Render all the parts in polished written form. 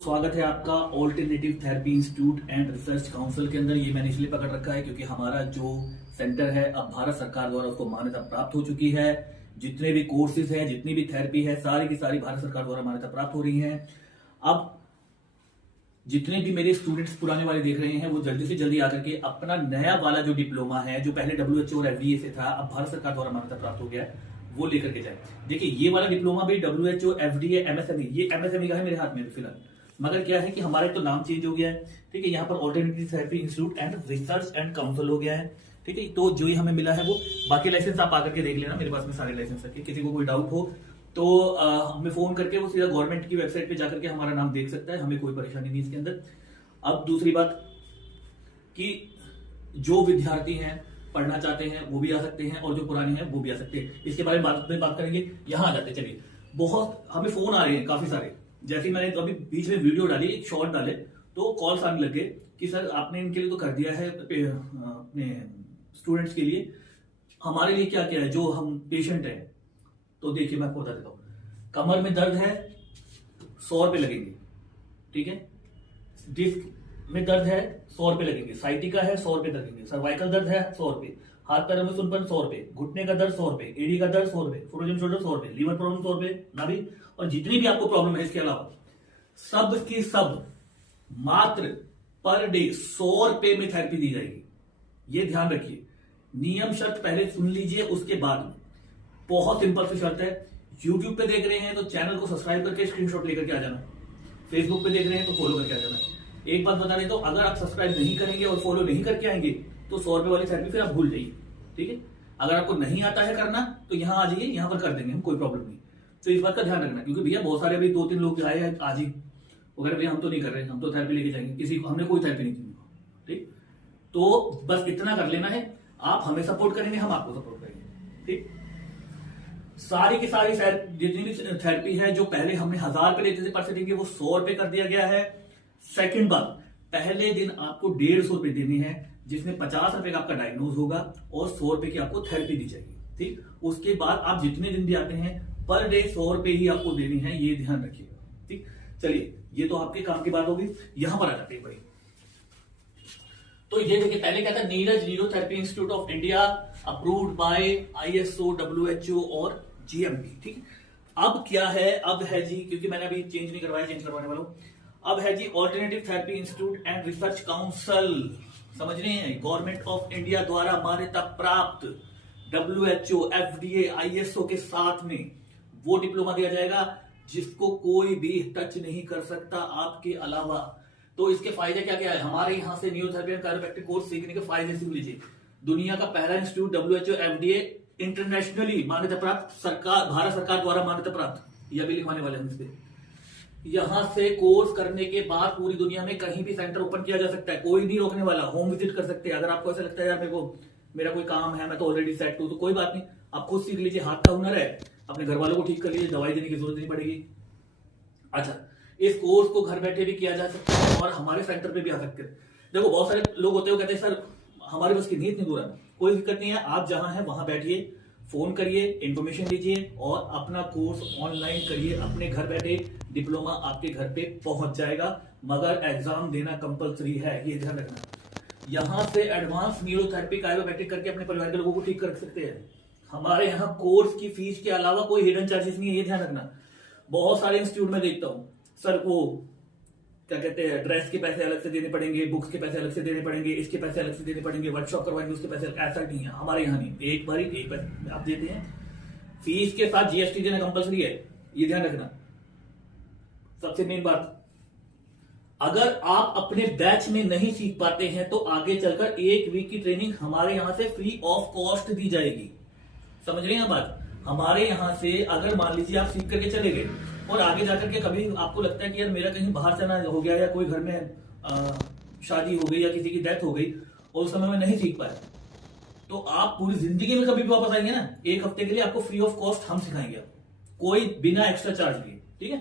स्वागत है आपका alternative therapy institute and research council के अंदर। ये मैंने इसलिए पकड़ रखा है क्योंकि हमारा जो सेंटर है अब भारत सरकार द्वारा उसको मान्यता प्राप्त हो चुकी है। जितने भी कोर्सेज हैं, जितनी भी थेरेपी है, सारी की सारी भारत सरकार द्वारा मान्यता प्राप्त हो रही हैं। अब जितने भी मेरे स्टूडेंट्स पुराने वाले देख रहे हैं वो जल्दी से जल्दी आकर के अपना नया वाला जो डिप्लोमा है, जो पहले WHO और FDA से था, अब भारत सरकार द्वारा मान्यता प्राप्त हो गया है, वो लेकर के जाए। देखिए, ये वाला डिप्लोमा भी WHO, FDA, MSME, ये MSME का है मेरे हाथ में फिलहाल। मगर क्या है कि हमारा तो नाम चेंज हो गया है, ठीक है। यहाँ पर alternative therapy institute and research and council हो गया है, ठीक है। तो जो ये हमें मिला है वो बाकी लाइसेंस आप आकर के देख लेना, मेरे पास में सारे लाइसेंस रखे। किसी को कोई डाउट हो तो हमें फोन करके वो सीधा गवर्नमेंट की वेबसाइट पे जाकर के हमारा नाम देख सकता है, हमें कोई परेशानी नहीं इसके अंदर। अब दूसरी बात कि जो विद्यार्थी हैं पढ़ना चाहते हैं वो भी आ सकते हैं, और जो पुराने हैं वो भी आ सकते हैं। इसके बारे में बात करेंगे। यहाँ आ जाते हैं, चलिए। बहुत हमें फोन आ रहे हैं काफी सारे, जैसे मैंने तो अभी बीच में वीडियो डाली, एक शॉर्ट डाले तो कॉल्स आने लगे कि सर आपने इनके लिए तो कर दिया है अपने स्टूडेंट्स के लिए, हमारे लिए क्या क्या है जो हम पेशेंट हैं। तो देखिए मैं आपको बता देता हूँ। कमर में दर्द है, 100 रुपए लगेंगे, ठीक है। डिस्क में दर्द है, 100 रुपए लगेंगे। साइटिका है, 100 रुपए लगेंगे। सर्वाइकल दर्द है, 100 रुपए। हाथ पैरों में सुनपन, 100 रुपए। घुटने का दर्द, 100 रुपए। एडी का दर्द, 100 रुपए। फ्रोजन शोल्डर, 100 रुपए। लीवर प्रॉब्लम, 100 रुपए। नाभि और जितनी भी आपको प्रॉब्लम है इसके अलावा सब की सब मात्र पर डे 100 रुपए में थेरेपी दी जाएगी। ये ध्यान रखिए। नियम शर्त पहले सुन लीजिए, उसके बाद में बहुत सिंपल सी शर्त है। यूट्यूब पे देख रहे हैं तो चैनल को सब्सक्राइब करके स्क्रीनशॉट लेकर के आ जाना। फेसबुक पे देख रहे हैं तो फॉलो करके आ जाना। एक बात बता दें तो अगर आप सब्सक्राइब नहीं करेंगे और फॉलो नहीं करके आएंगे तो 100 रुपए वाली थेरेपी फिर आप भूल जाइए, ठीक है। अगर आपको नहीं आता है करना तो यहाँ आ जाइए, यहाँ पर कर देंगे हम, कोई प्रॉब्लम नहीं। तो इस बात का ध्यान रखना, क्योंकि भैया बहुत सारे अभी 2-3 लोग आए हैं आज ही, वगैरह भैया हम तो नहीं कर रहे, हम तो थेरेपी लेके जाएंगे, किसी को हमने कोई थेरेपी नहीं दी, ठीक। तो बस इतना कर लेना है, आप हमें सपोर्ट करेंगे, हम आपको सपोर्ट करेंगे, ठीक। सारी की सारी जितनी भी थेरेपी है जो पहले हमने 1000 रुपए लेते थे पर सेटिंग के, वो 100 रुपए कर दिया गया है। सेकंड बात, पहले दिन आपको 150 रुपए देने हैं, जिसमें 50 रुपए का आपका डायग्नोज होगा और 100 रुपए की आपको थेरेपी दी जाएगी, ठीक। उसके बाद आप जितने दिन भी आते हैं पर डे 100 रुपए ही आपको देनी है, ये ध्यान रखिएगा, ठीक। चलिए, ये तो आपके काम की बात होगी। यहां पर आ जाते हैं भाई। तो ये देखिए, पहले क्या था, Neeraj neurotherapy institute of India, approved by ISO, WHO और GMP, ठीक। अब क्या है, अब है जी, क्योंकि मैंने अभी चेंज नहीं करवाया, चेंज करवाने वाला हूं। अब है जी alternative therapy institute and research council. समझ रहे हैं, गवर्नमेंट ऑफ इंडिया द्वारा मान्यता प्राप्त WHO, FDA, ISO के साथ में वो डिप्लोमा दिया जाएगा जिसको कोई भी टच नहीं कर सकता आपके अलावा। तो इसके फायदे क्या क्या है, हमारे यहाँ से न्यूरोथेरेपी एंड कायरोप्रैक्टिक कोर्स सीखने के फायदे से लीजिए। दुनिया का पहला इंस्टीट्यूट WHO, FDA इंटरनेशनली मान्यता प्राप्त, सरकार, भारत सरकार द्वारा मान्यता प्राप्त, यह भी लिखवाने वाले हैं इस पे। यहां से कोर्स करने के बाद पूरी दुनिया में कहीं भी सेंटर ओपन किया जा सकता है, कोई नहीं रोकने वाला। होम विजिट कर सकते हैं। अगर आपको ऐसा लगता है यार मेरा कोई काम है, मैं तो ऑलरेडी सेट हूं, तो कोई बात नहीं, आप खुद सीख लीजिए, हाथ का हुनर है, अपने घर वालों को ठीक कर लीजिए, दवाई देने की जरूरत नहीं पड़ेगी। अच्छा, इस कोर्स को घर बैठे भी किया जा सकता है और हमारे सेंटर पे भी आ सकते हैं। देखो, बहुत सारे लोग होते हैं, कहते हैं सर हमारे बस की नींद नहीं दूर है। कोई दिक्कत नहीं है, आप जहां हैं वहां बैठिए, फोन करिए, इंफॉर्मेशन लीजिए और अपना कोर्स ऑनलाइन करिए। अपने घर बैठे डिप्लोमा आपके घर पे पहुंच जाएगा, मगर एग्जाम देना कंपलसरी है, ये ध्यान रखना। यहां से एडवांस न्यूरोथेरेपी कायरोप्रैक्टिक करके अपने परिवार के लोगों को ठीक कर सकते हैं। हमारे यहाँ कोर्स की फीस के अलावा कोई हिडन चार्जेस नहीं है, ये ध्यान रखना। बहुत सारे इंस्टीट्यूट में देखता हूं, सर वो क्या कहते हैं, ड्रेस के पैसे अलग से देने पड़ेंगे, बुक्स के पैसे अलग से देने पड़ेंगे, इसके पैसे अलग से देने पड़ेंगे, वर्कशॉप करवाएंगे उसके पैसे, ऐसा नहीं है हमारे यहाँ नहीं। एक बार ही एक पैसे आप देते हैं, फीस के साथ GST देना कंपलसरी है, ये ध्यान रखना। सबसे मेन बात, अगर आप अपने बैच में नहीं सीख पाते हैं तो आगे चलकर 1 वीक की ट्रेनिंग हमारे यहां से फ्री ऑफ कॉस्ट दी जाएगी। समझ रहे हैं बात। हमारे यहां से अगर मान लीजिए आप सीख करके चले गए और आगे जाकर के कभी आपको लगता है कि यार मेरा कहीं बाहर जाना हो गया, या कोई घर में शादी हो गई, या किसी की डेथ हो गई और उस समय में नहीं सीख पाया, तो आप पूरी जिंदगी में कभी भी वापस आएंगे ना, 1 हफ्ते के लिए आपको फ्री ऑफ कॉस्ट हम सिखाएंगे, कोई बिना एक्स्ट्रा चार्ज लिए, ठीक है।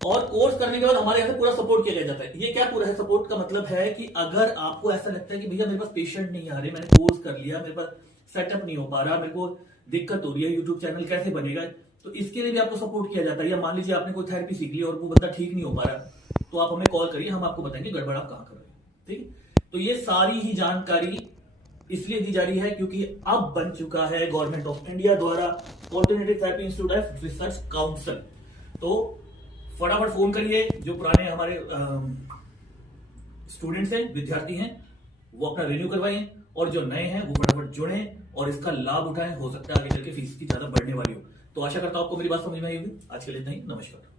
और कोर्स करने के बाद हमारे यहाँ से पूरा सपोर्ट किया जाता है। ये क्या पूरा है सपोर्ट का मतलब है कि अगर आपको ऐसा लगता है कि भैया मेरे पास पेशेंट नहीं आ रहे, मैंने कोर्स कर लिया, मेरे पास सेटअप नहीं हो पा रहा, मेरे को दिक्कत हो रही है, यूट्यूब चैनल कैसे बनेगा, तो इसके लिए भी आपको सपोर्ट किया जाता है। या मान लीजिए आपने कोई थेरेपी सीख ली और वो बंदा ठीक नहीं हो पा रहा, तो आप हमें कॉल करिए, हम आपको बताएंगे गड़बड़ आप कहां कर रहे हैं। ठीक है, तो ये सारी ही जानकारी इसलिए दी जा रही है क्योंकि अब बन चुका है गवर्नमेंट ऑफ इंडिया द्वारा alternative therapy institute of research council. तो फटाफट फोन करिए, जो पुराने हमारे स्टूडेंट्स हैं, विद्यार्थी हैं, वो अपना रिन्यू करवाएं, और जो नए हैं वो फटाफट जुड़ें और इसका लाभ उठाएं। हो सकता है आगे चल के फीस की ज्यादा बढ़ने वाली हो। तो आशा करता हूं आपको मेरी बात समझ में आई होगी। आज के लिए इतना ही, नमस्कार।